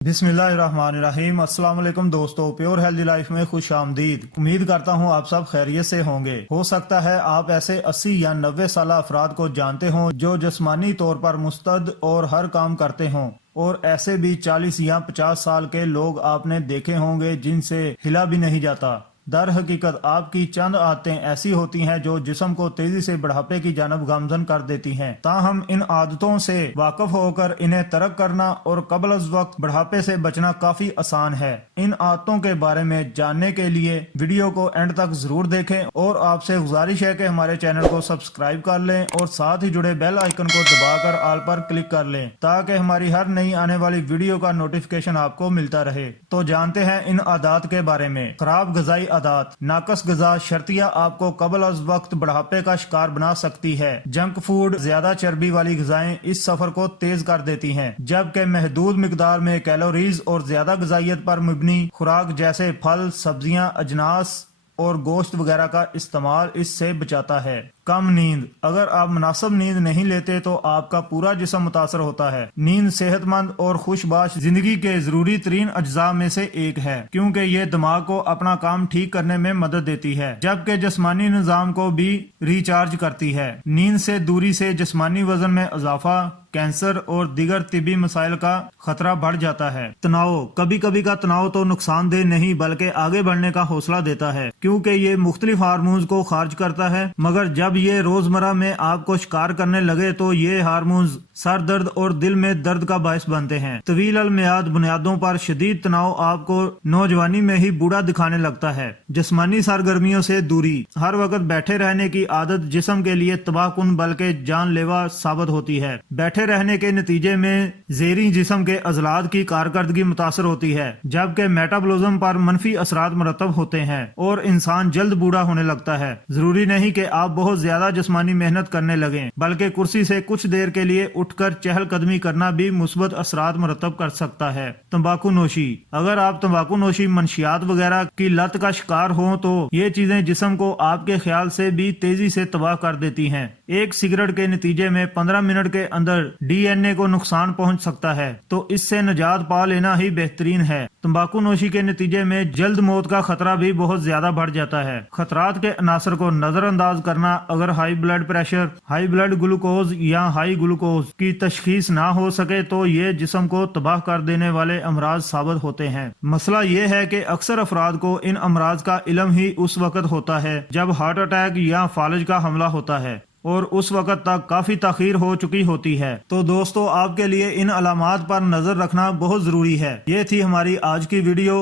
बिस्मिल्लाहिर्रहमानिर्रहीम। अस्सलाम वालेकुम दोस्तों, प्योर हेल्दी लाइफ में खुश आमदीद। उम्मीद करता हूँ आप सब खैरियत से होंगे। हो सकता है आप ऐसे 80 या 90 साल अफराद को जानते हों जो जिस्मानी तौर पर मुस्तद और हर काम करते हों, और ऐसे भी 40 या 50 साल के लोग आपने देखे होंगे जिनसे हिला भी नहीं जाता। दर हकीकत आपकी चंद आदतें ऐसी होती हैं जो जिस्म को तेजी से बुढ़ापे की जानब गामजन कर देती हैं। ताहम इन आदतों से वाकिफ होकर इन्हें तर्क करना और कबल अज वक्त बुढ़ापे से बचना काफी आसान है। इन आदतों के बारे में जानने के लिए वीडियो को एंड तक जरूर देखें और आपसे गुजारिश है कि हमारे चैनल को सब्सक्राइब कर लें और साथ ही जुड़े बेल आइकन को दबाकर ऑल पर क्लिक कर लें ताकि हमारी हर नई आने वाली वीडियो का नोटिफिकेशन आपको मिलता रहे। तो जानते हैं इन आदत के बारे में। खराब गजाई आदत। नाकस गजा शर्तिया आपको कबल अज वक्त बुढ़ापे का शिकार बना सकती है। जंक फूड, ज्यादा चर्बी वाली गजाएं इस सफर को तेज कर देती हैं, जबकि महदूद मिकदार में कैलोरीज और ज्यादा गजाइयत पर मबनी खुराक जैसे फल, सब्जियां, अजनास और गोश्त वगैरह का इस्तेमाल इससे बचाता है। कम नींद। अगर आप मुनासिब नींद नहीं लेते तो आपका पूरा जिस्म मुतासर होता है। नींद सेहतमंद और खुशबाश जिंदगी के जरूरी तरीन अज्जा में से एक है, क्योंकि ये दिमाग को अपना काम ठीक करने में मदद देती है, जबकि जिस्मानी निजाम को भी रिचार्ज करती है। नींद से दूरी से जिस्मानी वजन में इजाफा, कैंसर और दीगर तिबी मसाइल का खतरा बढ़ जाता है। तनाव। कभी कभी का तनाव तो नुकसानदेह नहीं बल्कि आगे बढ़ने का हौसला देता है, क्योंकि ये मुख्तलिफ हार्मोन्स को खारिज करता है, मगर जब ये रोजमर्रा में आपको शिकार करने लगे तो ये हार्मोन्स सर दर्द और दिल में दर्द का बायस बनते हैं। तवील अल मियाद बुनियादों पर शदीद तनाव आपको नौजवानी में ही बूढ़ा दिखाने लगता है। जिस्मानी सरगर्मियों से दूरी। हर वक्त बैठे रहने की आदत जिस्म के लिए तबाहकुन बल्कि जानलेवा साबित होती है। बैठे रहने के नतीजे में ज़ेरी जिस्म के अजलात की कारकर्दगी मुतासर होती है, जबकि मेटाबॉलिज्म पर मनफी असरात मुरतब होते हैं और इंसान जल्द बूढ़ा होने लगता है। जरूरी नहीं कि आप बहुत ज्यादा जिस्मानी मेहनत करने लगें, बल्कि कुर्सी से कुछ देर के लिए उठकर चहलकदमी करना भी मुस्बत असरात मुरतब कर सकता है। तंबाकू नोशी। अगर आप तंबाकू नोशी, मंशियात वगैरह की लत का शिकार हो तो ये चीजें जिस्म को आपके ख्याल से भी तेजी से तबाह कर देती हैं। एक सिगरेट के नतीजे में 15 मिनट के अंदर DNA को नुकसान पहुंच सकता है, तो इससे निजात पा लेना ही बेहतरीन है। तंबाकू नोशी के नतीजे में जल्द मौत का खतरा भी बहुत ज्यादा बढ़ जाता है। खतरात के अनासर को नजरअंदाज करना। अगर high blood pressure, high blood glucose या हाई ग्लूकोज की तशखीस ना हो सके तो ये जिस्म को तबाह कर देने वाले अमराज साबित होते हैं। मसला ये है कि अक्सर अफराद को इन अमराज का इल्म ही उस वक्त होता है जब हार्ट अटैक या फालज का हमला होता है, और उस वक्त तक काफी ताखीर हो चुकी होती है। तो दोस्तों, आपके लिए इन अलामात पर नजर रखना बहुत जरूरी है। ये थी हमारी आज की वीडियो।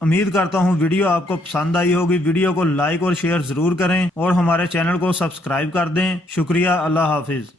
उम्मीद करता हूँ वीडियो आपको पसंद आई होगी। वीडियो को लाइक और शेयर जरूर करें और हमारे चैनल को सब्सक्राइब कर दें। शुक्रिया। अल्लाह हाफिज।